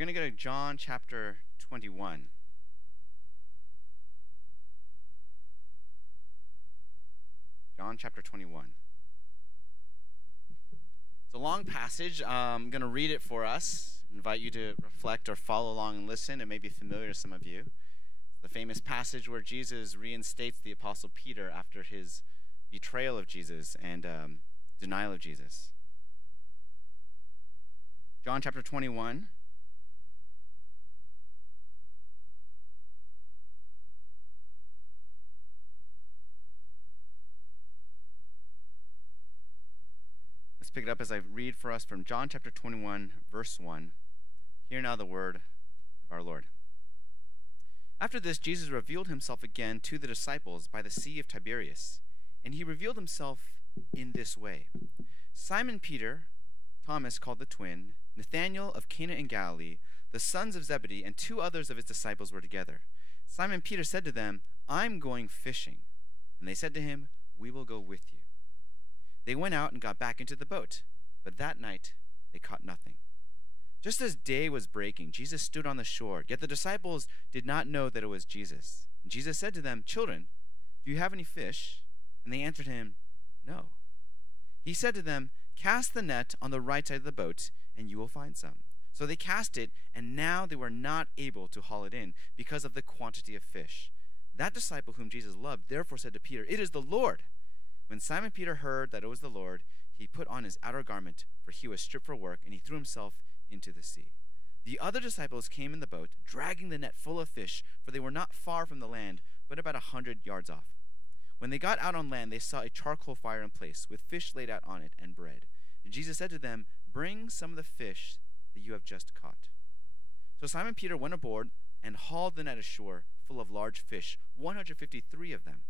going to go to John chapter 21. John chapter 21. It's a long passage. I'm going to read it for us. Invite you to reflect or follow along and listen. It may be familiar to some of you. The famous passage where Jesus reinstates the Apostle Peter after his betrayal of Jesus and denial of Jesus. John chapter 21. Let's pick it up as I read for us from John chapter 21, verse 1. Hear now the word of our Lord. After this, Jesus revealed himself again to the disciples by the Sea of Tiberias, and he revealed himself in this way. Simon Peter, Thomas called the twin, Nathanael of Cana in Galilee, the sons of Zebedee, and two others of his disciples were together. Simon Peter said to them, "I'm going fishing." And they said to him, "We will go with you." They went out and got back into the boat, but that night they caught nothing. Just as day was breaking, Jesus stood on the shore, yet the disciples did not know that it was Jesus. And Jesus said to them, "Children, do you have any fish?" And they answered him, "No." He said to them, "Cast the net on the right side of the boat, and you will find some." So they cast it, and now they were not able to haul it in because of the quantity of fish. That disciple whom Jesus loved therefore said to Peter, "It is the Lord." When Simon Peter heard that it was the Lord, he put on his outer garment, for he was stripped for work, and he threw himself into the sea. The other disciples came in the boat, dragging the net full of fish, for they were not far from the land, but about 100 yards off. When they got out on land, they saw a charcoal fire in place, with fish laid out on it, and bread. And Jesus said to them, "Bring some of the fish that you have just caught." So Simon Peter went aboard and hauled the net ashore, full of large fish, 153 of them.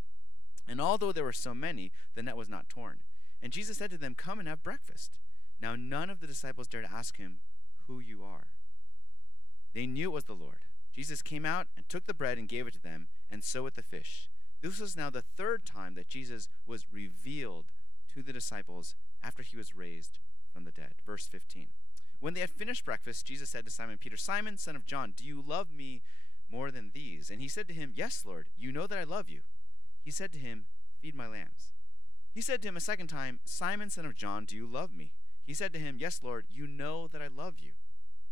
And although there were so many, the net was not torn. And Jesus said to them, "Come and have breakfast." Now none of the disciples dared ask him, "Who you are?" They knew it was the Lord. Jesus came out and took the bread and gave it to them, and so with the fish. This was now the third time that Jesus was revealed to the disciples after he was raised from the dead. Verse 15. When they had finished breakfast, Jesus said to Simon Peter, "Simon, son of John, do you love me more than these?" And he said to him, "Yes, Lord, you know that I love you." He said to him, "Feed my lambs." He said to him a second time, "Simon, son of John, do you love me?" He said to him, "Yes, Lord, you know that I love you."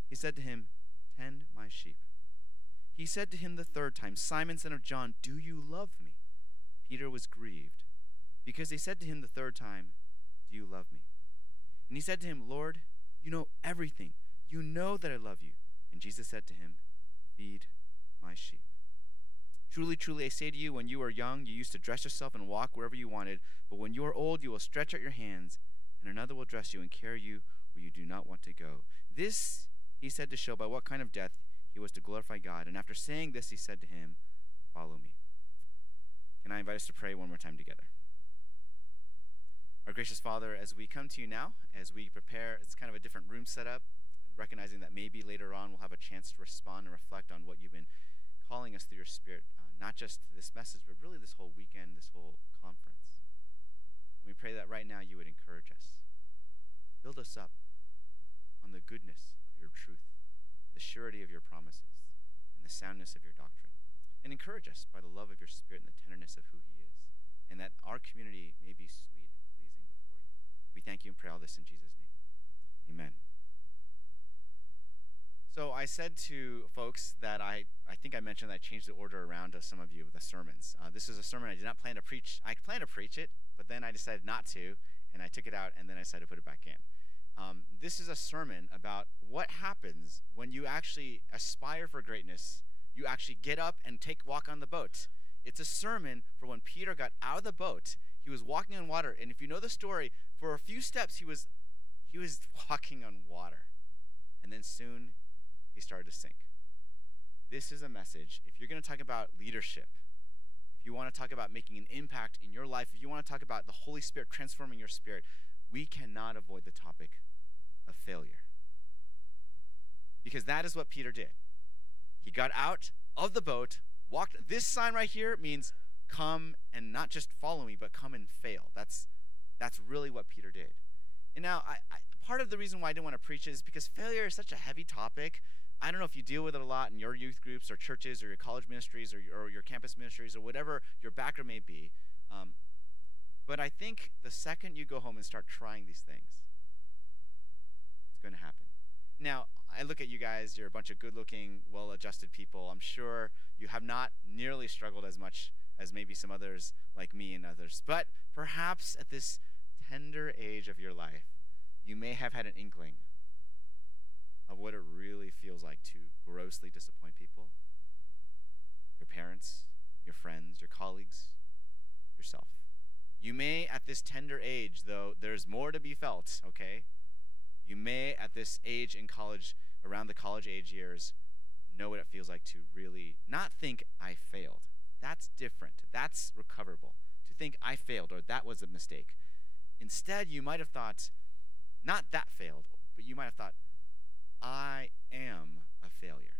He said to him, "Tend my sheep." He said to him the third time, "Simon, son of John, do you love me?" Peter was grieved, because he said to him the third time, "Do you love me?" And he said to him, "Lord, you know everything. You know that I love you." And Jesus said to him, "Feed my sheep. Truly, truly, I say to you, when you were young, you used to dress yourself and walk wherever you wanted. But when you are old, you will stretch out your hands, and another will dress you and carry you where you do not want to go." This he said to show by what kind of death he was to glorify God. And after saying this, he said to him, "Follow me." Can I invite us to pray one more time together? Our gracious Father, as we come to you now, as we prepare, it's kind of a different room setup, recognizing that maybe later on we'll have a chance to respond and reflect on what you've been calling us through your Spirit, not just this message, but really this whole weekend, this whole conference. We pray that right now you would encourage us. Build us up on the goodness of your truth, the surety of your promises, and the soundness of your doctrine. And encourage us by the love of your Spirit and the tenderness of who he is, and that our community may be sweet and pleasing before you. We thank you and pray all this in Jesus' name. Amen. So I said to folks that I think I mentioned that I changed the order around to some of you with the sermons. This is a sermon I did not plan to preach. I planned to preach it, but then I decided not to, and I took it out, and then I decided to put it back in. This is a sermon about what happens when you actually aspire for greatness. You actually get up and walk on the boat. It's a sermon for when Peter got out of the boat. He was walking on water, and if you know the story, for a few steps he was walking on water, and then soon he started to sink. This is a message. If you're going to talk about leadership, if you want to talk about making an impact in your life, if you want to talk about the Holy Spirit transforming your spirit, we cannot avoid the topic of failure. Because that is what Peter did. He got out of the boat, walked. This sign right here means come and not just follow me, but come and fail. That's really what Peter did. And now, part of the reason why I didn't want to preach it is because failure is such a heavy topic. I don't know if you deal with it a lot in your youth groups or churches or your college ministries or your campus ministries or whatever your background may be. But I think the second you go home and start trying these things, it's going to happen. Now, I look at you guys, you're a bunch of good-looking, well-adjusted people. I'm sure you have not nearly struggled as much as maybe some others like me and others. But perhaps at this tender age of your life, you may have had an inkling of what it really feels like to grossly disappoint people, your parents, your friends, your colleagues, yourself. You may, at this tender age, though, there's more to be felt, okay? You may, at this age in college, around the college age years, know what it feels like to really not think I failed. That's different. That's recoverable. To think I failed or that was a mistake. Instead, you might have thought, not that failed, but you might have thought, I am a failure.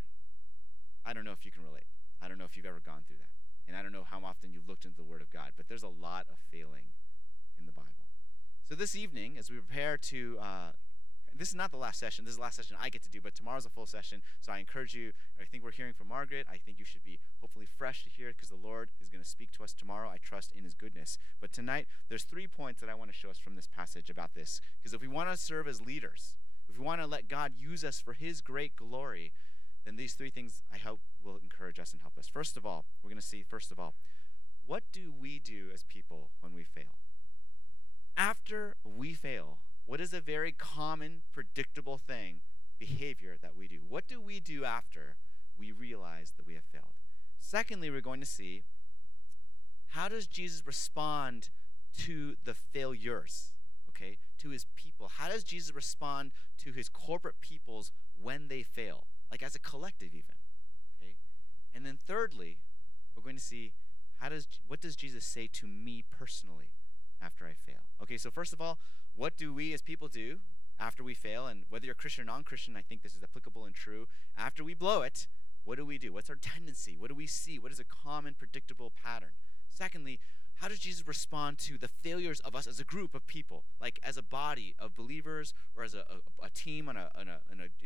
I don't know if you can relate. I don't know if you've ever gone through that. And I don't know how often you've looked into the Word of God, but there's a lot of failing in the Bible. So this evening, as we prepare to, this is not the last session. This is the last session I get to do, but tomorrow's a full session. So I encourage you, I think we're hearing from Margaret. I think you should be hopefully fresh to hear it because the Lord is going to speak to us tomorrow. I trust in his goodness. But tonight, there's 3 points that I want to show us from this passage about this. Because if we want to serve as leaders, if we want to let God use us for his great glory, then these 3 things I hope will encourage us and help us. First of all, we're going to see, what do we do as people when we fail? After we fail, what is a very common, predictable behavior that we do? What do we do after we realize that we have failed? Secondly, we're going to see, how does Jesus respond to the failures, okay, to his people? How does Jesus respond to his corporate peoples when they fail, like as a collective even, okay? And then thirdly, we're going to see, what does Jesus say to me personally after I fail? Okay, so first of all, what do we as people do after we fail? And whether you're Christian or non-Christian, I think this is applicable and true. After we blow it, what do we do? What's our tendency? What do we see? What is a common, predictable pattern? Secondly, how does Jesus respond to the failures of us as a group of people, like as a body of believers or as a team in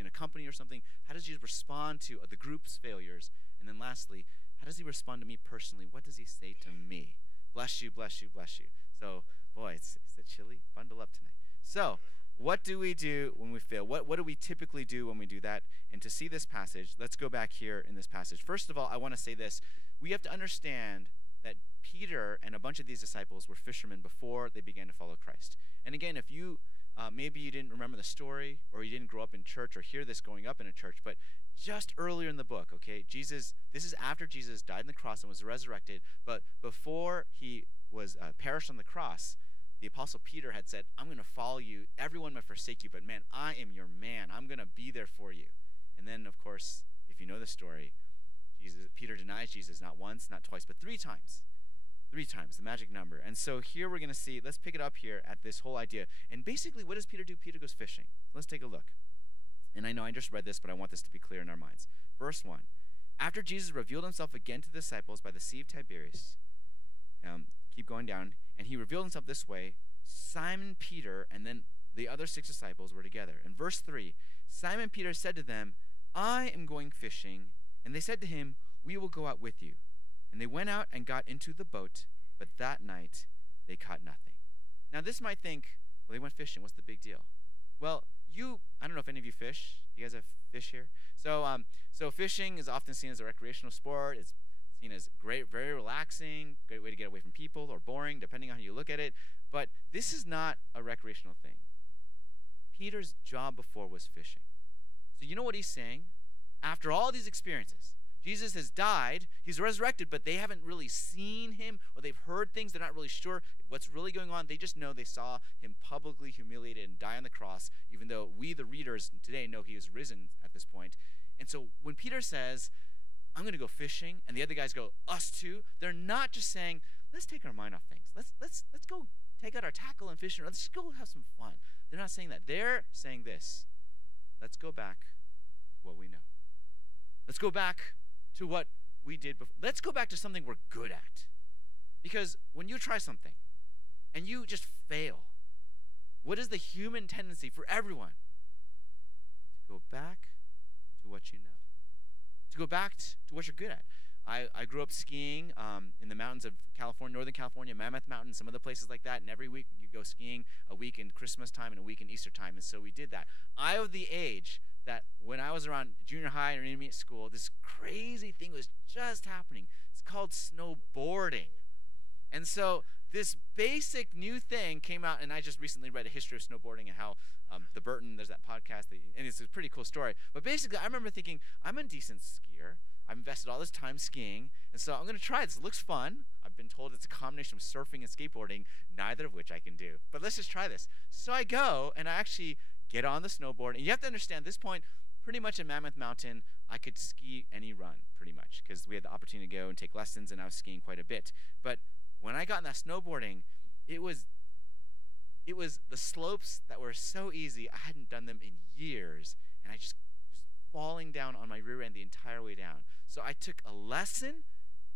a company or something? How does Jesus respond to the group's failures? And then lastly, how does he respond to me personally? What does he say to me? Bless you, bless you, bless you. So, boy, is it chilly? Bundle up tonight. So, what do we do when we fail? What do we typically do when we do that? And to see this passage, let's go back here in this passage. First of all, I want to say this. We have to understand that Peter and a bunch of these disciples were fishermen before they began to follow Christ. And again, if you, maybe you didn't remember the story or you didn't grow up in church or hear this growing up in a church, but just earlier in the book, okay, this is after Jesus died on the cross and was resurrected, but before he was perished on the cross, the Apostle Peter had said, I'm going to follow you. Everyone might forsake you, but man, I am your man. I'm going to be there for you. And then, of course, if you know the story, Peter denies Jesus not once, not twice, but 3 times. 3 times, the magic number. And so here we're going to see, let's pick it up here at this whole idea. And basically, what does Peter do? Peter goes fishing. Let's take a look. And I know I just read this, but I want this to be clear in our minds. Verse 1. After Jesus revealed himself again to the disciples by the Sea of Tiberias, keep going down, and he revealed himself this way, Simon Peter and then the other 6 disciples were together. In verse 3, Simon Peter said to them, I am going fishing. And they said to him, we will go out with you. And they went out and got into the boat, but that night they caught nothing. Now this might think, well, they went fishing. What's the big deal? Well, I don't know if any of you fish. You guys have fish here? So fishing is often seen as a recreational sport. It's seen as great, very relaxing, great way to get away from people, or boring, depending on how you look at it. But this is not a recreational thing. Peter's job before was fishing. So you know what he's saying? After all these experiences, Jesus has died, he's resurrected, but they haven't really seen him, or they've heard things, they're not really sure what's really going on. They just know they saw him publicly humiliated and die on the cross, even though we, the readers today, know he is risen at this point. And so when Peter says, I'm going to go fishing, and the other guys go, us too, they're not just saying, let's take our mind off things. Let's go take out our tackle and fish, and let's just go have some fun. They're not saying that. They're saying this. Let's go back to what we know. Let's go back to what we did before. Let's go back to something we're good at. Because when you try something and you just fail, what is the human tendency for everyone? To go back to what what you know, to go back to what you're good at. I grew up skiing in the mountains of California, Northern California, Mammoth Mountain, some other places like that. And every week you go skiing, a week in Christmas time and a week in Easter time. And so we did that. I was the age that when I was around junior high or intermediate school, this crazy thing was just happening. It's called snowboarding. And so this basic new thing came out, and I just recently read a history of snowboarding and how the Burton, there's that podcast, and it's a pretty cool story. But basically, I remember thinking, I'm a decent skier. I've invested all this time skiing, and so I'm going to try this. It looks fun. I've been told it's a combination of surfing and skateboarding, neither of which I can do. But let's just try this. So I go, and I actually get on the snowboard. And you have to understand, at this point, pretty much in Mammoth Mountain, I could ski any run, pretty much, because we had the opportunity to go and take lessons, and I was skiing quite a bit. But when I got in that snowboarding, it was the slopes that were so easy. I hadn't done them in years, and I just falling down on my rear end the entire way down. So I took a lesson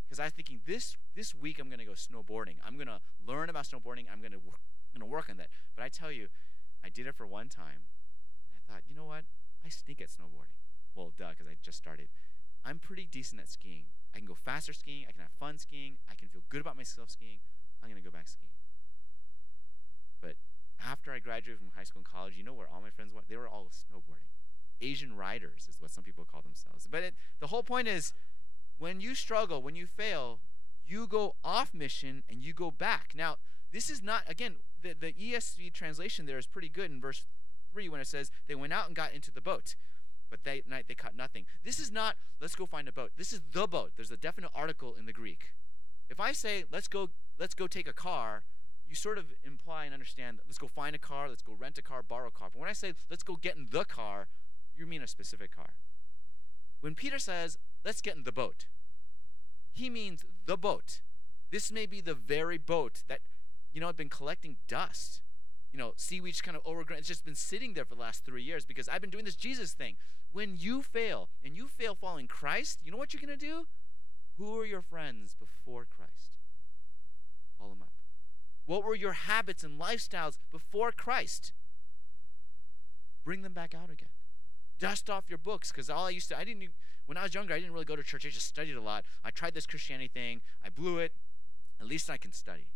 because I was thinking this week I'm going to go snowboarding. I'm going to learn about snowboarding. I'm going to work on that. But I tell you, I did it for one time. I thought, you know what? I stink at snowboarding. Well, duh, because I just started. I'm pretty decent at skiing. I can go faster skiing. I can have fun skiing. I can feel good about myself skiing. I'm going to go back skiing. But after I graduated from high school and college, you know where all my friends went? They were all snowboarding. Asian riders is what some people call themselves. But the whole point is, when you struggle, when you fail, you go off mission and you go back. Now, this is not, again, the ESV translation there is pretty good in verse 3 when it says, they went out and got into the boat, but that night they caught nothing. This is not, let's go find a boat. This is the boat. There's a definite article in the Greek. If I say, let's go take a car, you sort of imply and understand, let's go find a car, let's go rent a car, borrow a car. But when I say, let's go get in the car, you mean a specific car. When Peter says, let's get in the boat, he means the boat. This may be the very boat that, had been collecting dust. Seaweed just kind of overgrown. It's just been sitting there for the last 3 years because I've been doing this Jesus thing. When you fail, and you fail following Christ, you know what you're going to do? Who are your friends before Christ? Call them up. What were your habits and lifestyles before Christ? Bring them back out again. Dust off your books, because when I was younger, I didn't really go to church. I just studied a lot. I tried this Christianity thing. I blew it. At least I can study.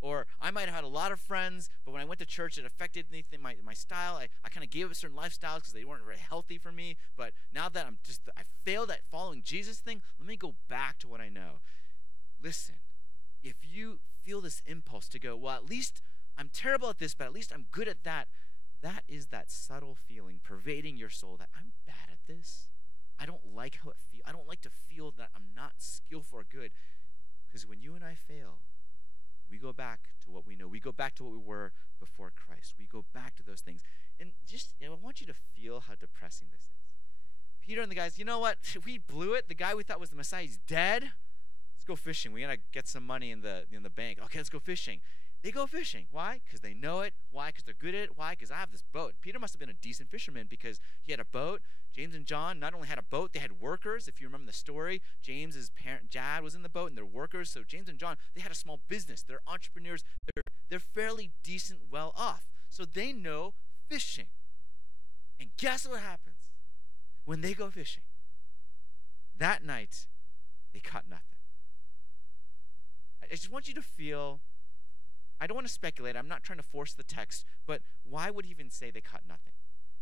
Or I might have had a lot of friends, but when I went to church, it affected anything, my style. I kind of gave up certain lifestyles because they weren't very healthy for me. But now that I failed at following Jesus thing, let me go back to what I know. Listen, if you feel this impulse to go, well, at least I'm terrible at this, but at least I'm good at that, that is that subtle feeling pervading your soul that I'm bad at this. I don't like how it feels. I don't like to feel that I'm not skillful or good. Because when you and I fail, we go back to what we know. We go back to what we were before Christ. We go back to those things. And just, I want you to feel how depressing this is. Peter and the guys, you know what? We blew it. The guy we thought was the Messiah, he's dead. Let's go fishing. We got to get some money in the bank. Okay, let's go fishing. They go fishing. Why? Because they know it. Why? Because they're good at it. Why? Because I have this boat. Peter must have been a decent fisherman because he had a boat. James and John not only had a boat, they had workers. If you remember the story, James's parent, Jad, was in the boat, and they're workers. So James and John, they had a small business. They're entrepreneurs. They're fairly decent, well off. So they know fishing. And guess what happens when they go fishing? That night, they caught nothing. I just want you to feel, I don't want to speculate. I'm not trying to force the text, but why would he even say they caught nothing?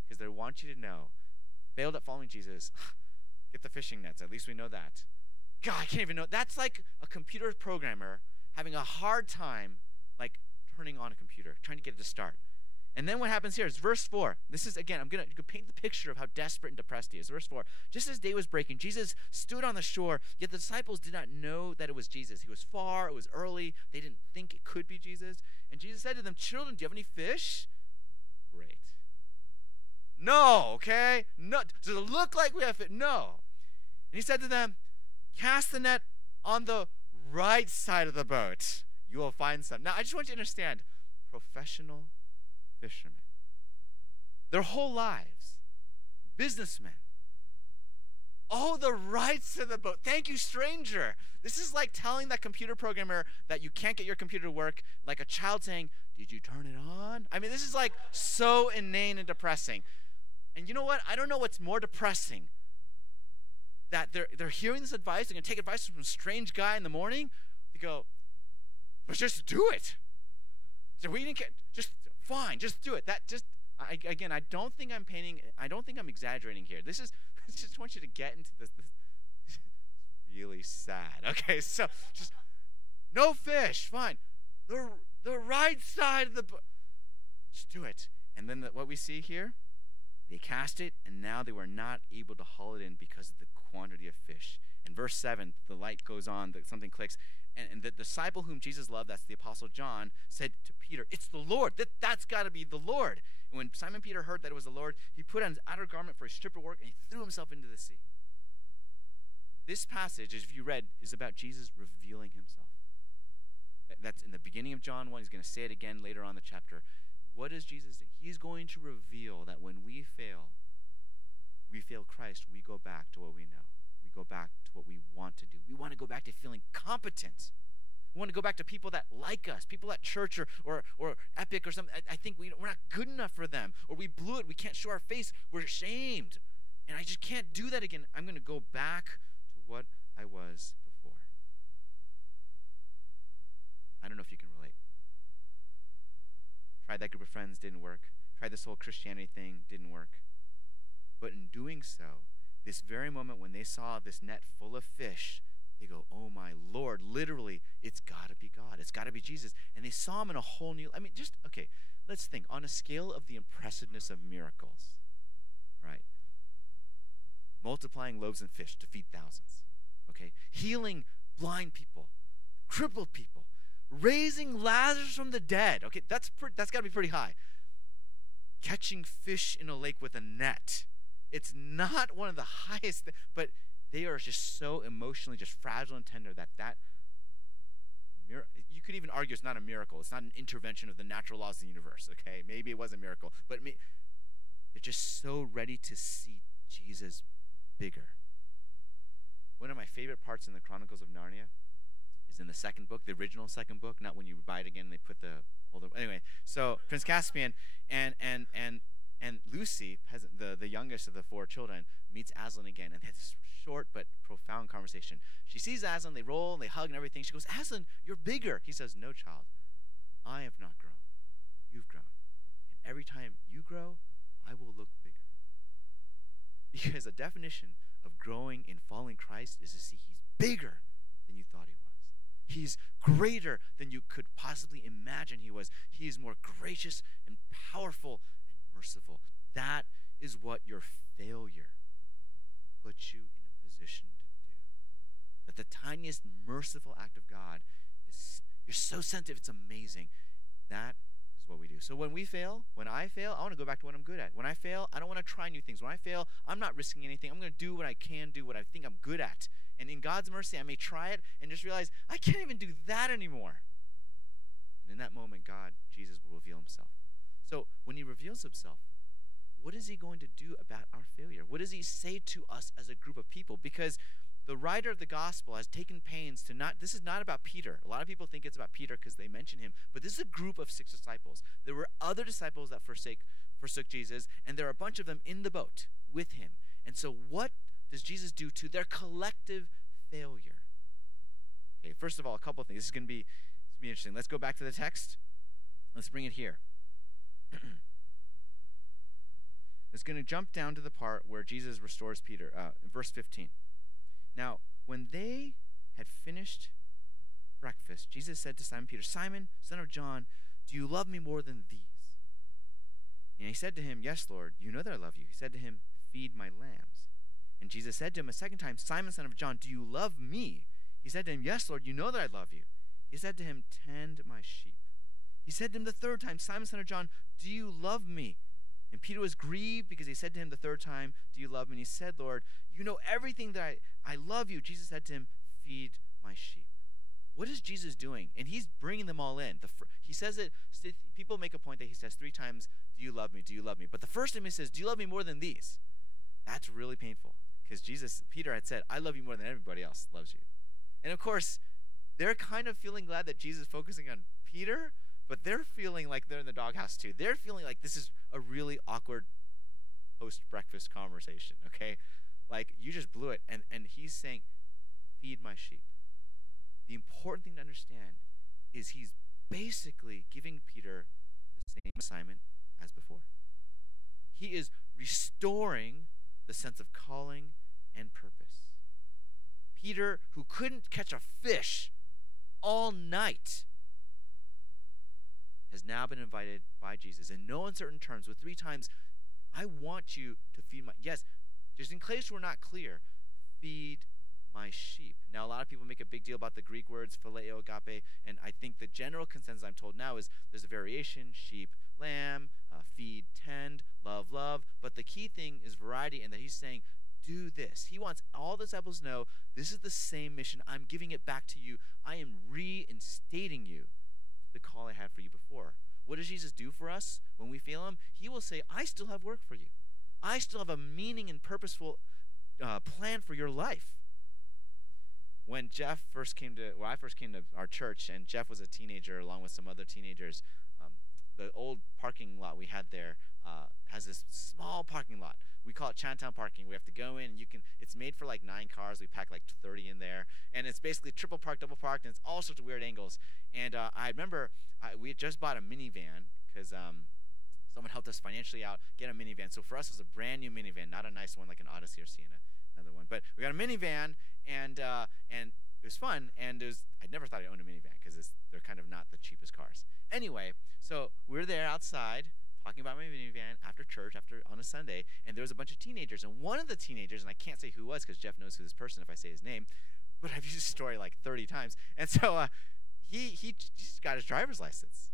Because they want you to know, failed at following Jesus, get the fishing nets. At least we know that. God, I can't even know. That's like a computer programmer having a hard time, like, turning on a computer, trying to get it to start. And then what happens here is verse 4. This is, again, I'm going to paint the picture of how desperate and depressed he is. Verse 4. Just as day was breaking, Jesus stood on the shore, yet the disciples did not know that it was Jesus. He was far. It was early. They didn't think it could be Jesus. And Jesus said to them, children, do you have any fish? Great. No, okay? No. Does it look like we have fish? No. And he said to them, cast the net on the right side of the boat. You will find some. Now, I just want you to understand, professional fishermen, their whole lives, businessmen, oh, the rights to the boat. Thank you, stranger. This is like telling that computer programmer that you can't get your computer to work, like a child saying, did you turn it on? I mean, this is like so inane and depressing. And you know what? I don't know what's more depressing, that they're hearing this advice. They're going to take advice from a strange guy in the morning. They go, but just do it. So we didn't get, just fine, just do it. Again, I don't think I'm exaggerating here. I just want you to get into this really sad. Okay, so just no fish, fine. The right side of the boat. Just do it. And then what we see here, they cast it, and now they were not able to haul it in because of the quantity of fish. In verse 7, the light goes on, something clicks, and the disciple whom Jesus loved, that's the Apostle John, said to Peter, it's the Lord. That's got to be the Lord. And when Simon Peter heard that it was the Lord, he put on his outer garment for a strip of work, and he threw himself into the sea. This passage, as you read, is about Jesus revealing himself. That's in the beginning of John 1. He's going to say it again later on in the chapter. What does Jesus do? He's going to reveal that when we fail Christ, we go back to what we know. We go back to what we want to do. We want to go back to feeling competent. We want to go back to people that like us, people at church or Epic or something. I think we're not good enough for them, or we blew it. We can't show our face. We're ashamed. And I just can't do that again. I'm going to go back to what I was before. I don't know if you can relate. Tried that group of friends, didn't work. Tried this whole Christianity thing, didn't work. But in doing so, this very moment when they saw this net full of fish, they go, oh my Lord, literally, it's got to be God. It's got to be Jesus. And they saw him in a whole new, okay, let's think. On a scale of the impressiveness of miracles, right? Multiplying loaves and fish to feed thousands, okay? Healing blind people, crippled people, raising Lazarus from the dead. Okay, that's got to be pretty high. Catching fish in a lake with a net. It's not one of the highest, but they are just so emotionally just fragile and tender that you could even argue it's not a miracle. It's not an intervention of the natural laws of the universe, okay? Maybe it was a miracle, but they're just so ready to see Jesus bigger. One of my favorite parts in the Chronicles of Narnia is in the second book, the original second book, not when you buy it again and they put the older. Anyway, so Prince Caspian and Lucy, the youngest of the four children, meets Aslan again, and they have this short but profound conversation. She sees Aslan, they roll, and they hug and everything. She goes, Aslan, you're bigger. He says, no, child, I have not grown. You've grown. And every time you grow, I will look bigger. Because the definition of growing in following Christ is to see he's bigger than you thought he was. He's greater than you could possibly imagine he was. He is more gracious and powerful and merciful. That is what your failure puts you in a position to do. That the tiniest merciful act of God is, you're so sensitive, it's amazing. That is what we do. So when I fail, I want to go back to what I'm good at. When I fail, I don't want to try new things. When I fail, I'm not risking anything. I'm going to do what I can do, what I think I'm good at. And in God's mercy, I may try it and just realize I can't even do that anymore. And in that moment, Jesus will reveal himself. So when he reveals himself, what is he going to do about our failure? What does he say to us as a group of people? Because the writer of the gospel has taken pains to this is not about Peter. A lot of people think it's about Peter because they mention him, but this is a group of 6 disciples. There were other disciples that forsook Jesus, and there are a bunch of them in the boat with him. And so what does Jesus do to their collective failure? Okay, first of all, a couple of things. This is going to be interesting. Let's go back to the text. Let's bring it here. It's going to jump down to the part where Jesus restores Peter, verse 15. Now, when they had finished breakfast, Jesus said to Simon Peter, Simon, son of John, do you love me more than these? And he said to him, yes, Lord, you know that I love you. He said to him, feed my lambs. And Jesus said to him a second time, Simon, son of John, do you love me? He said to him, yes, Lord, you know that I love you. He said to him, tend my sheep. He said to him the third time, Simon, son of John, do you love me? And Peter was grieved because he said to him the third time, do you love me? And he said, Lord, you know everything that I love you. Jesus said to him, feed my sheep. What is Jesus doing? And he's bringing them all in. He says it, people make a point that he says 3 times, do you love me? Do you love me? But the first time he says, do you love me more than these? That's really painful because Peter had said, I love you more than everybody else loves you. And of course, they're kind of feeling glad that Jesus is focusing on Peter, but they're feeling like they're in the doghouse too. They're feeling like this is a really awkward post-breakfast conversation, okay? Like, you just blew it. And he's saying, feed my sheep. The important thing to understand is he's basically giving Peter the same assignment as before. He is restoring the sense of calling and purpose. Peter, who couldn't catch a fish all night, has now been invited by Jesus in no uncertain terms with 3 times, I want you to feed my, yes, just in case we're not clear, feed my sheep. Now, a lot of people make a big deal about the Greek words phileo, agape, and I think the general consensus I'm told now is there's a variation: sheep, lamb, feed, tend, love, love. But the key thing is variety, and that he's saying, do this. He wants all the disciples to know this is the same mission. I'm giving it back to you. I am reinstating you to the call I had for you before. What does Jesus do for us when we fail him? He will say, I still have work for you. I still have a meaning and purposeful plan for your life. When I first came to our church, and Jeff was a teenager along with some other teenagers, the old parking lot we had there has this small parking lot. We call it Chinatown parking. We have to go in, and it's made for like 9 cars. We pack like 30 in there, and it's basically triple parked, double parked, and it's all sorts of weird angles. And I remember we had just bought a minivan because someone helped us financially out, get a minivan. So for us, it was a brand new minivan, not a nice one like an Odyssey or Sienna, another one. But we got a minivan, and it was fun. And I never thought I'd own a minivan because they're kind of not the cheapest cars. Anyway, so we were there outside talking about my minivan after church, on a Sunday, and there was a bunch of teenagers. And one of the teenagers, and I can't say who it was because Jeff knows who this person if I say his name, but I've used this story like 30 times. And so he just got his driver's license.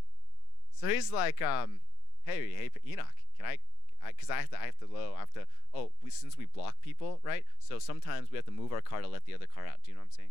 So he's like, hey, Enoch, can I because since we block people, right? So sometimes we have to move our car to let the other car out. Do you know what I'm saying?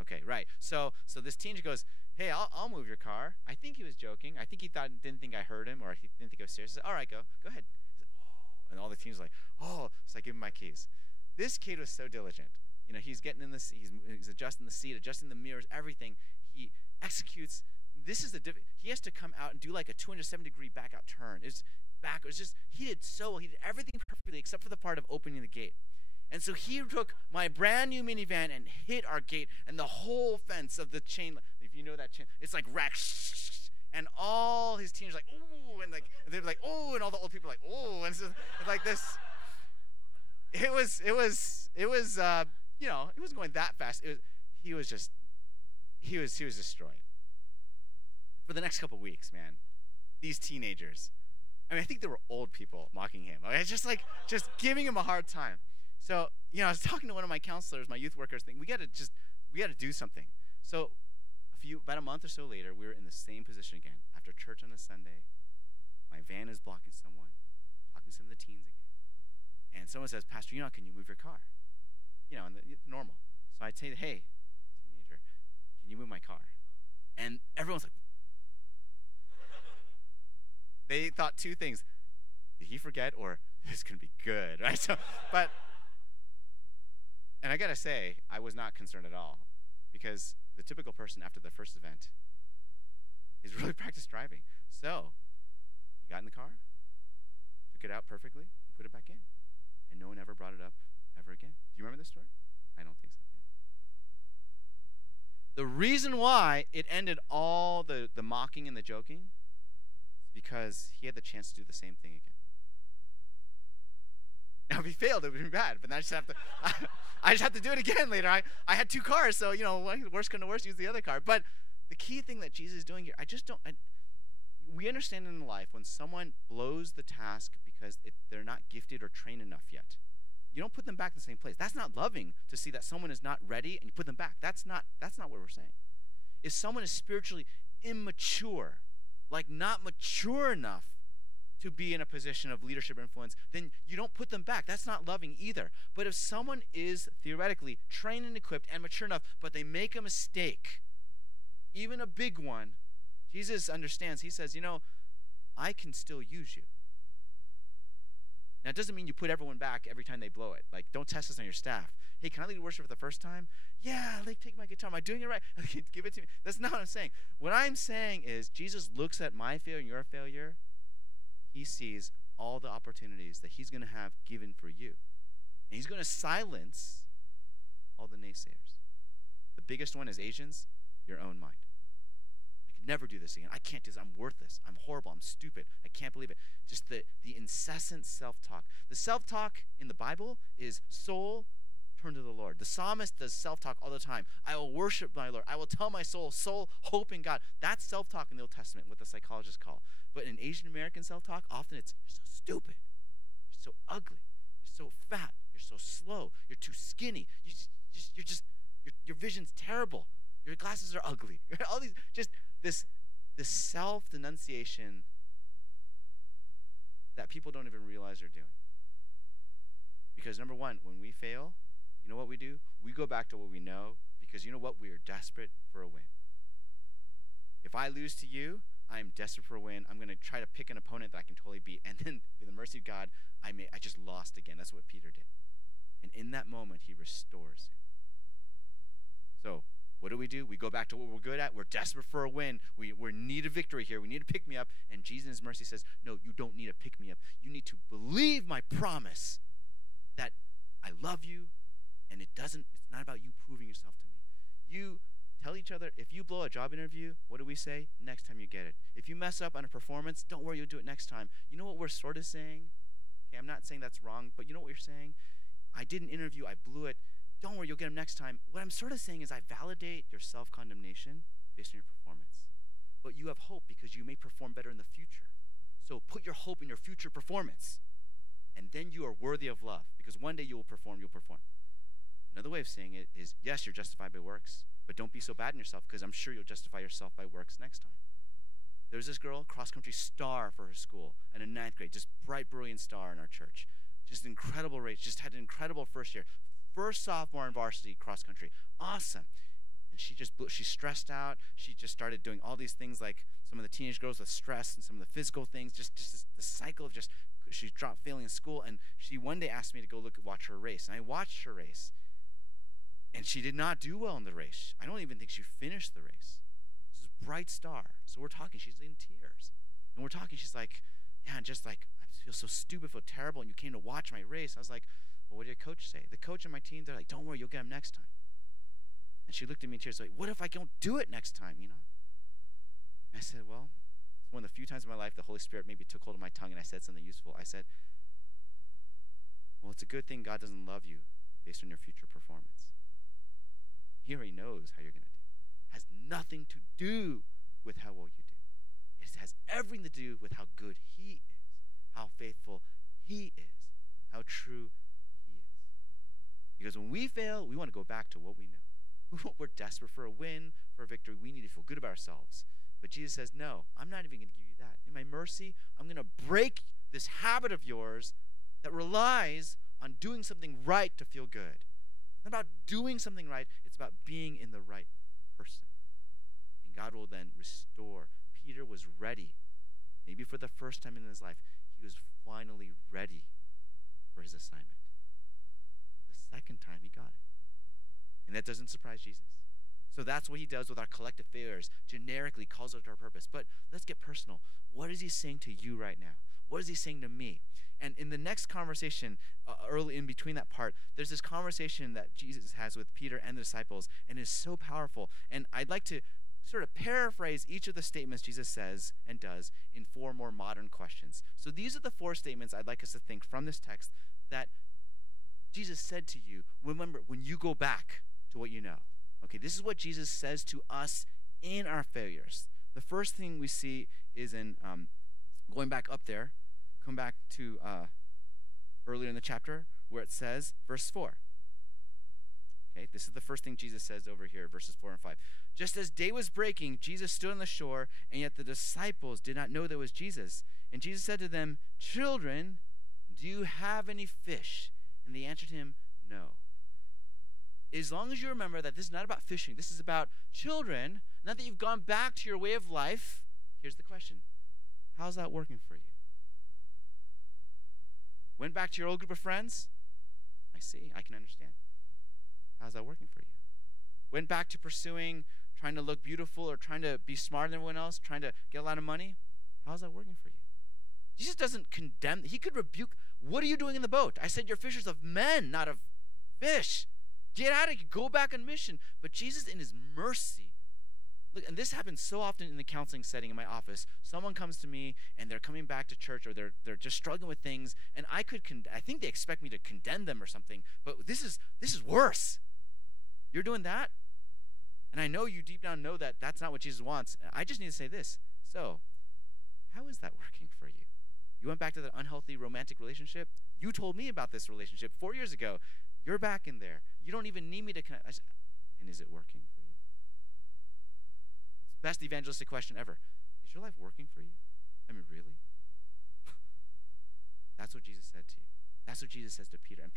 Okay, right. So this teenager goes, hey, I'll move your car. I think he was joking. I think he didn't think I heard him, or he didn't think I was serious. I said, all right, go ahead. He's like, oh, and all the teens were like, oh. So I give him my keys. This kid was so diligent. You know, he's getting in the seat, he's adjusting the seat, adjusting the mirrors, everything. He executes. He has to come out and do like a 270-degree back out turn. It's just he did everything perfectly except for the part of opening the gate. And so he took my brand new minivan and hit our gate, and the whole fence of the chain, if you know that chain, it's like rack, and all his teenagers like, ooh, and they're like, oh, and all the old people are like, oh, and it's like this. It was you know, it wasn't going that fast. He was destroyed. For the next couple of weeks, man, these teenagers, I mean, I think there were old people mocking him. I was just giving him a hard time. So, you know, I was talking to one of my counselors, my youth workers, we got to do something. So about a month or so later, we were in the same position again. After church on a Sunday, my van is blocking someone, talking to some of the teens again. And someone says, Pastor Enoch, can you move your car? You know, and it's normal. So I'd say, hey, teenager, can you move my car? And everyone's like, they thought 2 things. Did he forget, or this is going to be good, right? So, and I got to say, I was not concerned at all, because the typical person after the first event is really practiced driving. So he got in the car, took it out perfectly, and put it back in. And no one ever brought it up ever again. Do you remember this story? I don't think so. Yeah. The reason why it ended all the mocking and the joking is because he had the chance to do the same thing again. Now, if he failed, it would be bad, but I just have to do it again later. I had 2 cars, so, you know, worst come to worst, use the other car. But the key thing that Jesus is doing here, we understand in life when someone blows the task because they're not gifted or trained enough yet, you don't put them back in the same place. That's not loving, to see that someone is not ready and you put them back. That's not what we're saying. If someone is spiritually immature, like not mature enough to be in a position of leadership influence, then you don't put them back. That's not loving either. But if someone is theoretically trained and equipped and mature enough, but they make a mistake, even a big one, Jesus understands. He says, you know, I can still use you. Now, it doesn't mean you put everyone back every time they blow it. Like, don't test this on your staff. Hey, can I lead worship for the first time? Yeah, like, take my guitar. Am I doing it right? Okay, give it to me. That's not what I'm saying. What I'm saying is Jesus looks at my failure and your failure. He sees all the opportunities that he's going to have given for you. And he's going to silence all the naysayers. The biggest one is Asians, your own mind. I could never do this again. I can't do this. I'm worthless. I'm horrible. I'm stupid. I can't believe it. Just the incessant self-talk. The self-talk in the Bible is soul, turn to the Lord. The psalmist does self-talk all the time. I will worship my Lord. I will tell my soul, hope in God. That's self-talk in the Old Testament, what the psychologists call. But in Asian American self-talk, often it's, you're so stupid. You're so ugly. You're so fat. You're so slow. You're too skinny. Your vision's terrible. Your glasses are ugly. All these, just this self-denunciation that people don't even realize they're doing. Because number one, when we fail, you know what we do? We go back to what we know, because you know what? We are desperate for a win. If I lose to you, I'm desperate for a win. I'm going to try to pick an opponent that I can totally beat. And then, with the mercy of God, I just lost again. That's what Peter did. And in that moment, he restores him. So, what do? We go back to what we're good at. We're desperate for a win. We need a victory here. We need to pick me up. And Jesus in his mercy says, no, you don't need to pick me up. You need to believe my promise that I love you, and it's not about you proving yourself to me. You tell each other, if you blow a job interview, what do we say? Next time you get it. If you mess up on a performance, don't worry, you'll do it next time. You know what we're sort of saying? Okay, I'm not saying that's wrong, but you know what you're saying? I did an interview, I blew it. Don't worry, you'll get them next time. What I'm sort of saying is I validate your self-condemnation based on your performance. But you have hope because you may perform better in the future. So put your hope in your future performance. And then you are worthy of love, because one day you'll perform. Another way of saying it is, yes, you're justified by works, but don't be so bad in yourself, because I'm sure you'll justify yourself by works next time. There's this girl, cross-country star for her school, and in 9th grade, just bright, brilliant star in our church. Just incredible race, just had an incredible first year. First sophomore in varsity cross-country. Awesome. And she's stressed out. She just started doing all these things like some of the teenage girls with stress and some of the physical things, just the cycle of she dropped failing in school. And she one day asked me to go watch her race. And I watched her race. And she did not do well in the race. I don't even think she finished the race. This is a bright star. So we're talking. She's in tears. And we're talking. She's like, yeah, and just like, I feel so stupid, feel terrible. And you came to watch my race. I was like, well, what did your coach say? The coach and my team, they're like, don't worry, you'll get him next time. And she looked at me in tears, like, what if I don't do it next time, Enoch? I said, well, it's one of the few times in my life the Holy Spirit maybe took hold of my tongue and I said something useful. I said, well, it's a good thing God doesn't love you based on your future performance. He already knows how you're going to do. It has nothing to do with how well you do. It has everything to do with how good he is, how faithful he is, how true he is. Because when we fail, we want to go back to what we know. We're desperate for a win, for a victory. We need to feel good about ourselves. But Jesus says, no, I'm not even going to give you that. In my mercy, I'm going to break this habit of yours that relies on doing something right to feel good. It's not about doing something right. It's about being in the right person. And God will then restore. Peter was ready. Maybe for the first time in his life, he was finally ready for his assignment. The second time he got it. And that doesn't surprise Jesus. So that's what he does with our collective failures. Generically calls it our purpose. But let's get personal. What is he saying to you right now? What is he saying to me? And in the next conversation, early in between that part, there's this conversation that Jesus has with Peter and the disciples, and it's so powerful. And I'd like to sort of paraphrase each of the statements Jesus says and does in 4 more modern questions. So these are the 4 statements I'd like us to think from this text that Jesus said to you. Remember, when you go back to what you know. Okay, this is what Jesus says to us in our failures. The first thing we see is in going back up there, come back to earlier in the chapter where it says, verse 4. Okay, this is the first thing Jesus says over here, verses 4 and 5. Just as day was breaking, Jesus stood on the shore, and yet the disciples did not know that it was Jesus. And Jesus said to them, children, do you have any fish? And they answered him, no. As long as you remember that this is not about fishing, this is about children, now that you've gone back to your way of life, here's the question. How's that working for you? Went back to your old group of friends? I see, I can understand. How's that working for you? Went back to pursuing, trying to look beautiful or trying to be smarter than everyone else, trying to get a lot of money? How's that working for you? Jesus doesn't condemn. He could rebuke. What are you doing in the boat? I said, you're fishers of men, not of fish. Get out of here. Go back on mission. But Jesus, in his mercy, look, and this happens so often in the counseling setting in my office. Someone comes to me and they're coming back to church, or they're just struggling with things, and I think they expect me to condemn them or something. But this is worse. You're doing that, and I know you deep down know that that's not what Jesus wants. I just need to say this. So, how is that working for you? You went back to that unhealthy romantic relationship. You told me about this relationship 4 years ago. You're back in there. You don't even need me to connect. And is it working for you? Best evangelistic question ever. Is your life working for you? I mean, really? That's what Jesus said to you. That's what Jesus says to Peter. And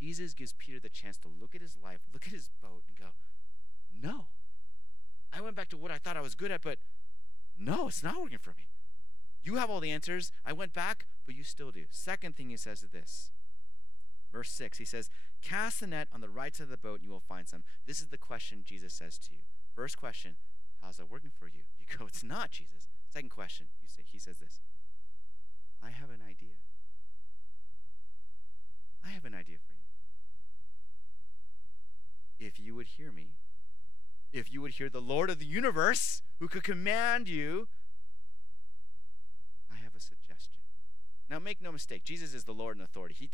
Jesus gives Peter the chance to look at his life, look at his boat, and go, no. I went back to what I thought I was good at, but no, it's not working for me. You have all the answers. I went back, but you still do. Second thing he says is this. Verse 6, he says, cast the net on the right side of the boat and you will find some. This is the question Jesus says to you. First question, how's that working for you? You go, it's not, Jesus. Second question, he says this. I have an idea. I have an idea for you. If you would hear me, if you would hear the Lord of the universe who could command you, I have a suggestion. Now make no mistake, Jesus is the Lord and authority. He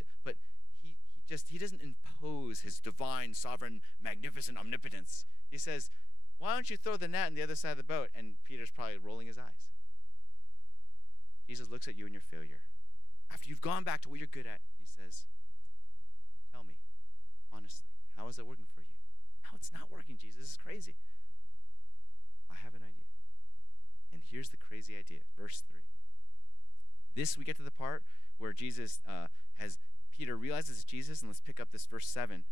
doesn't impose his divine, sovereign, magnificent omnipotence. He says, why don't you throw the net on the other side of the boat? And Peter's probably rolling his eyes. Jesus looks at you and your failure. After you've gone back to what you're good at, he says, tell me, honestly, how is it working for you? No, it's not working, Jesus. This is crazy. I have an idea. And here's the crazy idea. Verse 3. We get to the part where Peter realizes it's Jesus, and let's pick up this verse 7.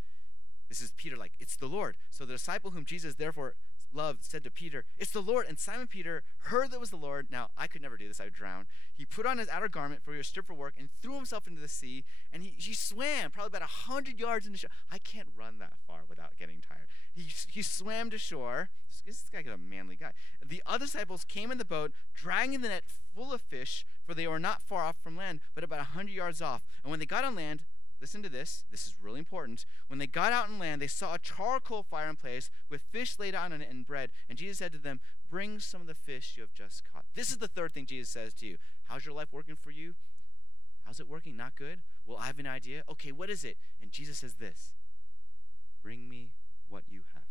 This is Peter like, it's the Lord. So the disciple whom Jesus therefore loved said to Peter, it's the Lord. And Simon Peter heard that it was the Lord. Now, I could never do this. I would drown. He put on his outer garment, for he was stripped for work, and threw himself into the sea. And he swam probably about 100 yards in the shore. I can't run that far without getting tired. He swam to shore. This guy is a manly guy. The other disciples came in the boat, dragging the net full of fish, for they were not far off from land, but about 100 yards off. And when they got on land, listen to this. This is really important. When they got out on land, they saw a charcoal fire in place with fish laid out on it and bread. And Jesus said to them, bring some of the fish you have just caught. This is the third thing Jesus says to you. How's your life working for you? How's it working? Not good? Well, I have an idea. Okay, what is it? And Jesus says this. Bring me what you have.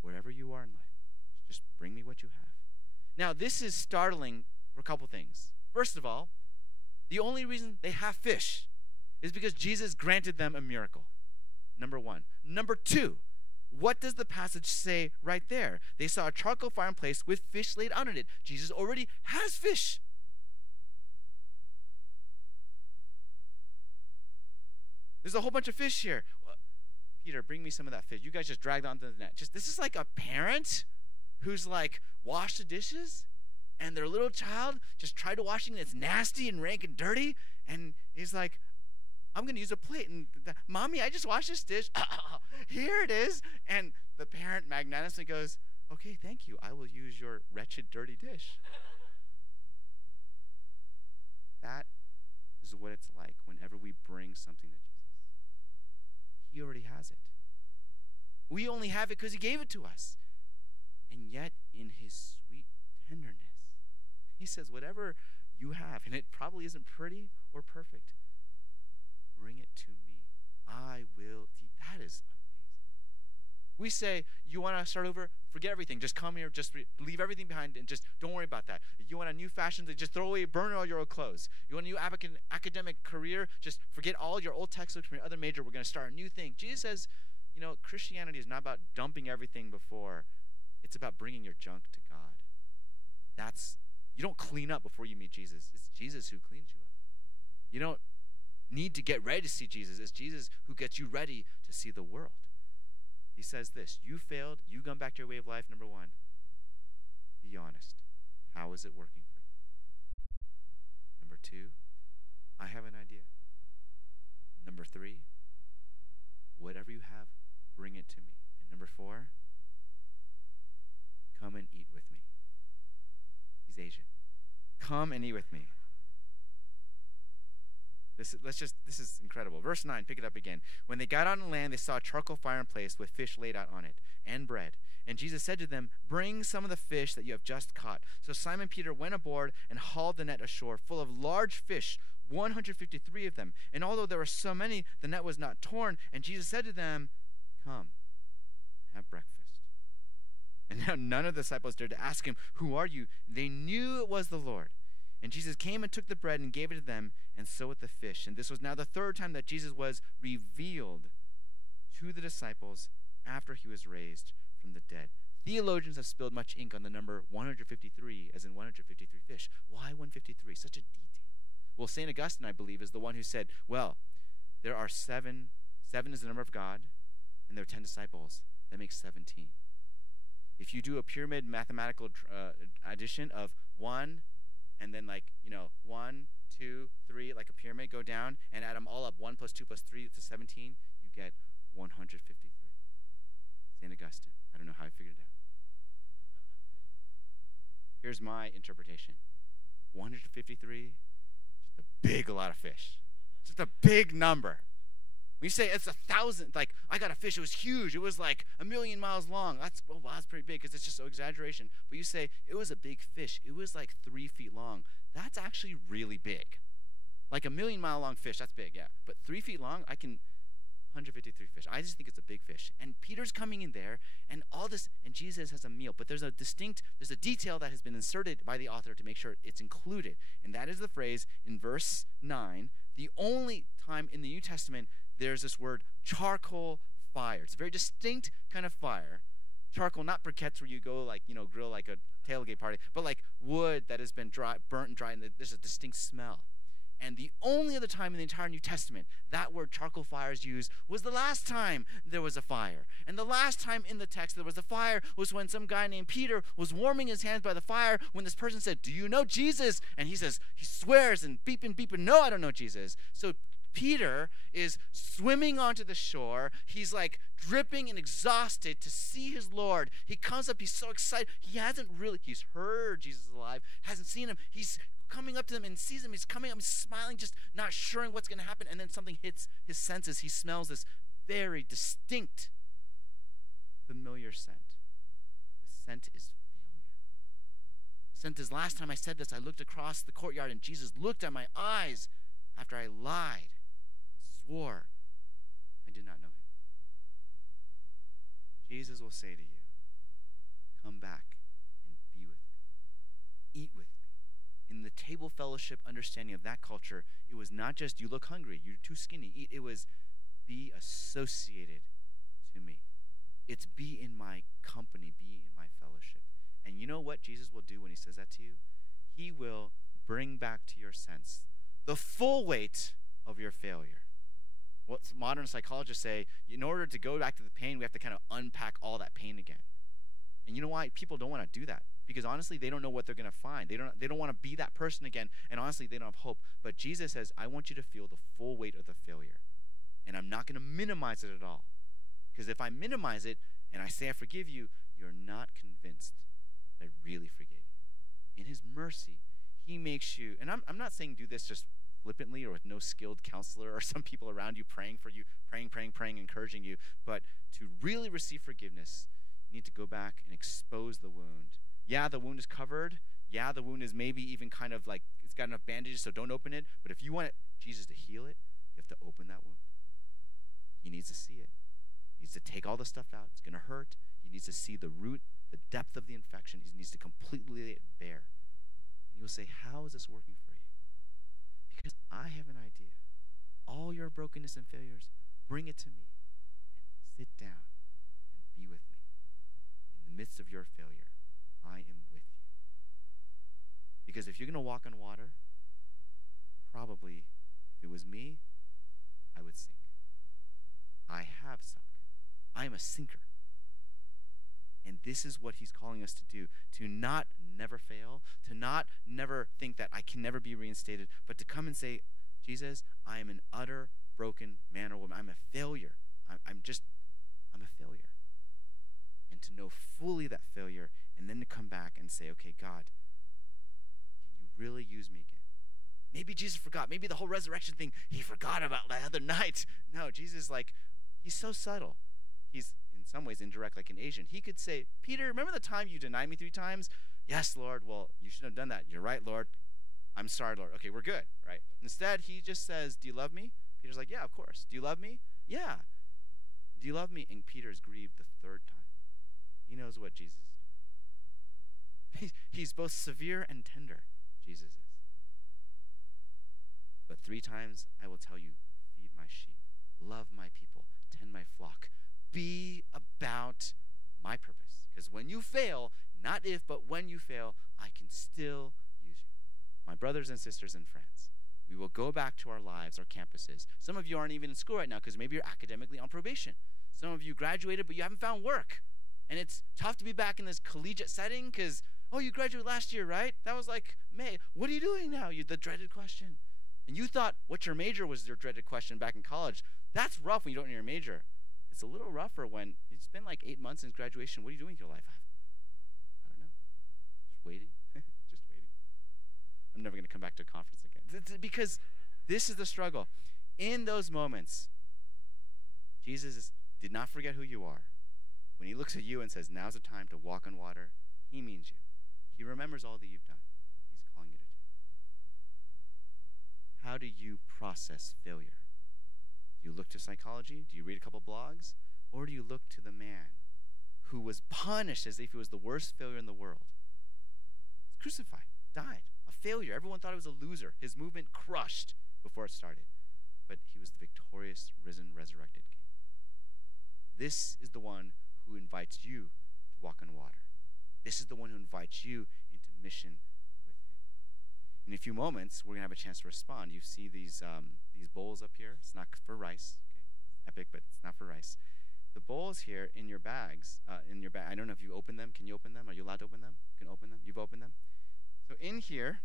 Wherever you are in life, just bring me what you have. Now, this is startling for a couple things. First of all, the only reason they have fish is because Jesus granted them a miracle. Number one. Number two, what does the passage say right there? They saw a charcoal fire in place with fish laid out on it. Jesus already has fish. There's a whole bunch of fish here. Peter, bring me some of that fish. You guys just dragged onto the net. This is like a parent who's like, wash the dishes, and their little child just tried to wash it, and it's nasty and rank and dirty, and he's like, I'm going to use a plate, and Mommy, I just washed this dish. Here it is. And the parent magnanimously goes, okay, thank you. I will use your wretched, dirty dish. That is what it's like whenever we bring something to Jesus. He already has it. We only have it because he gave it to us. And yet, in his sweet tenderness, he says, whatever you have, and it probably isn't pretty or perfect, bring it to me. I will. That is amazing. We say, you want to start over? Forget everything. Just come here. Just leave everything behind and just don't worry about that. You want a new fashion? Just throw away, burn all your old clothes. You want a new academic career? Just forget all your old textbooks from your other major. We're going to start a new thing. Jesus says, Christianity is not about dumping everything before. It's about bringing your junk to God. You don't clean up before you meet Jesus. It's Jesus who cleans you up. You don't need to get ready to see Jesus. It's Jesus who gets you ready to see the world. He says this, you failed, you gone back to your way of life, number one. Be honest. How is it working for you? Number two, I have an idea. Number three, whatever you have, bring it to me. And number four, come and eat with me. He's Asian. Come and eat with me. This is incredible. Verse 9, pick it up again. When they got on land, they saw a charcoal fire in place with fish laid out on it and bread. And Jesus said to them, "Bring some of the fish that you have just caught." So Simon Peter went aboard and hauled the net ashore full of large fish, 153 of them. And although there were so many, the net was not torn. And Jesus said to them, "Come and have breakfast." And now none of the disciples dared to ask him, "Who are you?" They knew it was the Lord. And Jesus came and took the bread and gave it to them, and so with the fish. And this was now the third time that Jesus was revealed to the disciples after he was raised from the dead. Theologians have spilled much ink on the number 153, as in 153 fish. Why 153? Such a detail. Well, St. Augustine, I believe, is the one who said, well, there are seven is the number of God, and there are 10 disciples. That makes 17. If you do a pyramid mathematical addition of 1, and then 1, 2, 3, like a pyramid, go down and add them all up, 1 plus 2 plus 3 to 17, you get 153. St. Augustine. I don't know how I figured it out. Here's my interpretation. 153, just a big lot of fish. Just a big number. When you say it's 1,000, like, I got a fish, it was huge. It was like 1,000,000 miles long. That's pretty big because it's just so exaggeration. But you say it was a big fish. It was like 3 feet long. That's actually really big. Like 1,000,000 mile long fish, that's big, yeah. But 3 feet long, 153 fish. I just think it's a big fish. And Peter's coming in there, and all this, and Jesus has a meal. But there's a detail that has been inserted by the author to make sure it's included. And that is the phrase in verse 9, the only time in the New Testament there's this word charcoal fire. It's a very distinct kind of fire. Charcoal, not briquettes where you go grill like a tailgate party, but like wood that has been burnt and dry, and there's a distinct smell. And the only other time in the entire New Testament that word charcoal fire is used was the last time there was a fire. And the last time in the text there was a fire was when some guy named Peter was warming his hands by the fire when this person said, "Do you know Jesus?" And he swears and beeping, "No, I don't know Jesus." So Peter is swimming onto the shore. He's like dripping and exhausted to see his Lord. He comes up. He's so excited. He's heard Jesus is alive, hasn't seen him. He's coming up to them and sees him. He's coming up, he's smiling, just not sure what's going to happen. And then something hits his senses. He smells this very distinct, familiar scent. The scent is failure. The scent is, last time I said this, I looked across the courtyard and Jesus looked at my eyes after I lied. Swore I did not know him. Jesus will say to you, "Come back and be with me. Eat with me." In the table fellowship understanding of that culture, it was not just you look hungry, you're too skinny, eat. It was be associated to me. It's be in my company, be in my fellowship. And you know what Jesus will do when he says that to you? He will bring back to your sense the full weight of your failure. What modern psychologists say, in order to go back to the pain, we have to kind of unpack all that pain again. And you know why? People don't want to do that. Because honestly, they don't know what they're going to find. They don't want to be that person again. And honestly, they don't have hope. But Jesus says, I want you to feel the full weight of the failure. And I'm not going to minimize it at all. Because if I minimize it and I say I forgive you, you're not convinced that I really forgave you. In his mercy, he makes you, and I'm not saying do this just flippantly or with no skilled counselor or some people around you praying for you, praying, encouraging you. But to really receive forgiveness, you need to go back and expose the wound. Yeah, the wound is covered. Yeah, the wound is maybe even kind of like it's got enough bandages, so don't open it. But if you want Jesus to heal it, you have to open that wound. He needs to see it. He needs to take all the stuff out. It's going to hurt. He needs to see the root, the depth of the infection. He needs to completely lay it bare. And he will say, how is this working for you? Because I have an idea. All your brokenness and failures, bring it to me and sit down and be with me. In the midst of your failure, I am with you. Because if you're going to walk on water, probably, if it was me, I would sink. I have sunk. I am a sinker. And this is what he's calling us to do, to not never fail, to not never think that I can never be reinstated, but to come and say, Jesus, I am an utter broken man or woman. I'm a failure. I'm a failure. And to know fully that failure, and then to come back and say, okay, God, can you really use me again? Maybe Jesus forgot. Maybe the whole resurrection thing, he forgot about the other night. No, Jesus, like, he's so subtle. He's in some ways indirect, like an Asian. He could say, Peter, remember the time you denied me 3 times? Yes, Lord. Well, you shouldn't have done that. You're right, Lord. I'm sorry, Lord. Okay, we're good, right? Instead, he just says, do you love me? Peter's like, yeah, of course. Do you love me? Yeah. Do you love me? And Peter's grieved the 3rd time. He knows what Jesus is doing. He's both severe and tender, Jesus is. But 3 times I will tell you, feed my sheep, love my people, tend my flock. Be about my purpose. Because when you fail, not if, but when you fail, I can still use you. My brothers and sisters and friends, we will go back to our lives, our campuses. Some of you aren't even in school right now because maybe you're academically on probation. Some of you graduated, but you haven't found work. And it's tough to be back in this collegiate setting because, oh, you graduated last year, right? That was like May. What are you doing now? The dreaded question. And you thought what your major was your dreaded question back in college. That's rough when you don't know your major. It's a little rougher when it's been like 8 months since graduation. What are you doing with your life? I don't know. Just waiting. Just waiting. I'm never going to come back to a conference again. Because this is the struggle. In those moments, Jesus did not forget who you are. When he looks at you and says, now's the time to walk on water, he means you. He remembers all that you've done. He's calling you to do. How do you process failure? Do you look to psychology? Do you read a couple blogs? Or do you look to the man who was punished as if he was the worst failure in the world? He's crucified, died, a failure. Everyone thought he was a loser. His movement crushed before it started. But he was the victorious, risen, resurrected king. This is the one who invites you to walk on water. This is the one who invites you into mission with him. In a few moments, we're going to have a chance to respond. You see these bowls up here. It's not for rice. Okay, epic, but it's not for rice. The bowls here in your bags, I don't know if you open them. Can you open them? Are you allowed to open them? You can open them. You've opened them. So in here,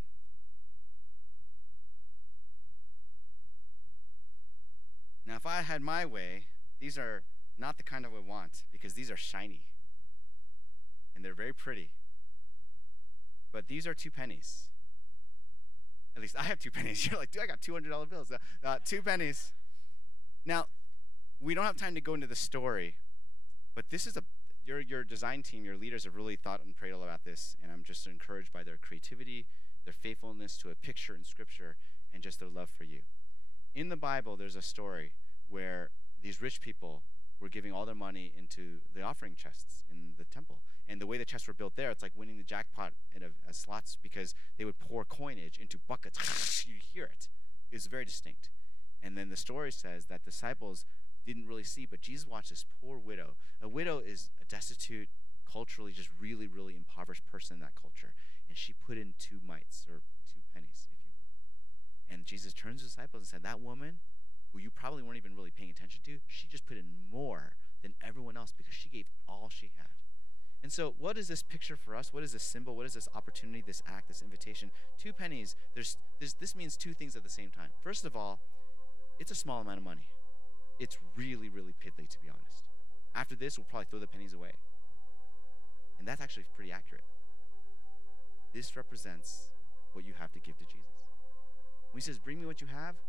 now if I had my way, these are not the kind I would want because these are shiny and they're very pretty. But these are 2 pennies. At least I have 2 pennies. You're like, dude, I got $200 bills. 2 pennies. Now, we don't have time to go into the story, but this is your design team, your leaders have really thought and prayed about this, and I'm just encouraged by their creativity, their faithfulness to a picture in Scripture, and just their love for you. In the Bible, there's a story where these rich people were giving all their money into the offering chests in the temple. And the way the chests were built there, it's like winning the jackpot at slots because they would pour coinage into buckets. You'd hear it. It was very distinct. And then the story says that disciples didn't really see, but Jesus watched this poor widow. A widow is a destitute, culturally just really, really impoverished person in that culture. And she put in 2 mites, or 2 pennies, if you will. And Jesus turns to the disciples and said, that woman, who you probably weren't even really paying attention to, she just put in more than everyone else because she gave all she had. And so what is this picture for us? What is this symbol? What is this opportunity, this act, this invitation? 2 pennies, this means 2 things at the same time. First of all, it's a small amount of money. It's really, really piddly, to be honest. After this, we'll probably throw the pennies away. And that's actually pretty accurate. This represents what you have to give to Jesus. When he says, bring me what you have, 2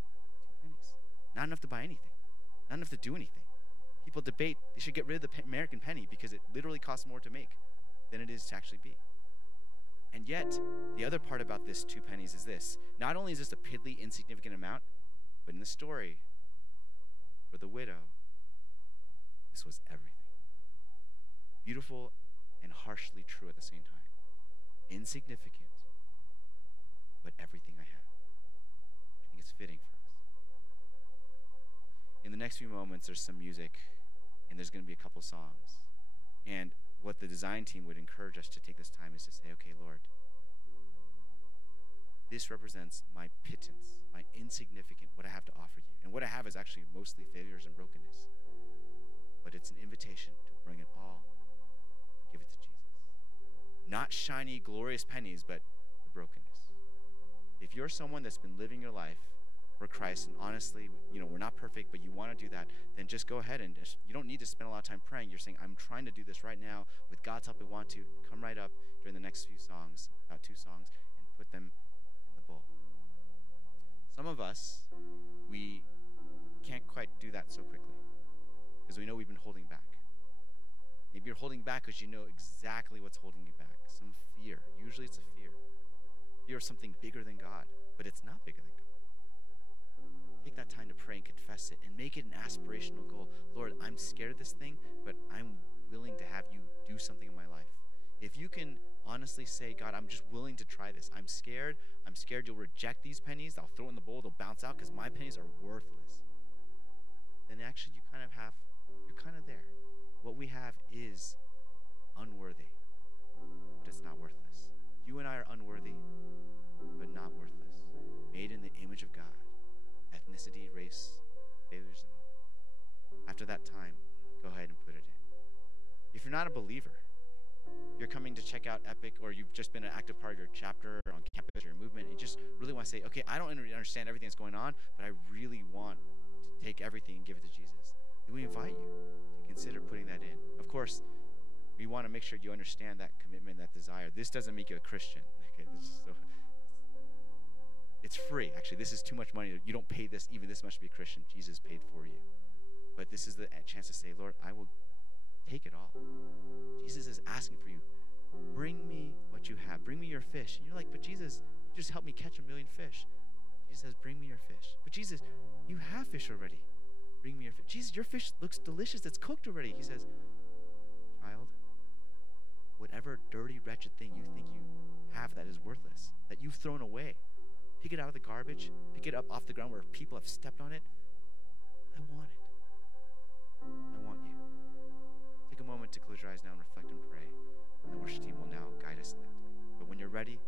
pennies. Not enough to buy anything. Not enough to do anything. People debate they should get rid of the American penny because it literally costs more to make than it is to actually be. And yet, the other part about this 2 pennies is this. Not only is this a piddly, insignificant amount, but in the story, for the widow, this was everything. Beautiful and harshly true at the same time. Insignificant, but everything I have. I think it's fitting for us. In the next few moments, there's some music, and there's going to be a couple songs. And what the design team would encourage us to take this time is to say, okay, Lord, this represents my pittance, my insignificant, what I have to offer you. And what I have is actually mostly failures and brokenness. But it's an invitation to bring it all and give it to Jesus. Not shiny, glorious pennies, but the brokenness. If you're someone that's been living your life for Christ, and honestly, we're not perfect, but you want to do that, then just go ahead and you don't need to spend a lot of time praying. You're saying, I'm trying to do this right now. With God's help, I want to. Come right up during the next few songs, about 2 songs, and put them in the bowl. Some of us, we can't quite do that so quickly because we know we've been holding back. Maybe you're holding back because you know exactly what's holding you back. Some fear. Usually it's a fear. Fear of something bigger than God, but it's not bigger than God. Take that time to pray and confess it and make it an aspirational goal. Lord, I'm scared of this thing, but I'm willing to have you do something in my life. If you can honestly say, God, I'm just willing to try this. I'm scared you'll reject these pennies. I'll throw it in the bowl. They'll bounce out because my pennies are worthless. Then actually you're kind of there. What we have is unworthy, but it's not worthless. You and I are unworthy, but not worthless. Made in the image of God. Ethnicity, race, failures, and all. After that time, go ahead and put it in. If you're not a believer, you're coming to check out Epic, or you've just been an active part of your chapter on campus or your movement, and you just really want to say, okay, I don't understand everything that's going on, but I really want to take everything and give it to Jesus. Then we invite you to consider putting that in. Of course, we want to make sure you understand that commitment, that desire. This doesn't make you a Christian. Okay, it's free. Actually, this is too much money. You don't pay this, even this much to be a Christian. Jesus paid for you. But this is the chance to say, Lord, I will take it all. Jesus is asking for you. Bring me what you have. Bring me your fish. And you're like, but Jesus, you just helped me catch 1 million fish. Jesus says, bring me your fish. But Jesus, you have fish already. Bring me your fish. Jesus, your fish looks delicious. It's cooked already. He says, child, whatever dirty, wretched thing you think you have that is worthless, that you've thrown away, pick it out of the garbage, pick it up off the ground where people have stepped on it. I want it. I want you. Take a moment to close your eyes now and reflect and pray. And the worship team will now guide us in that time. But when you're ready,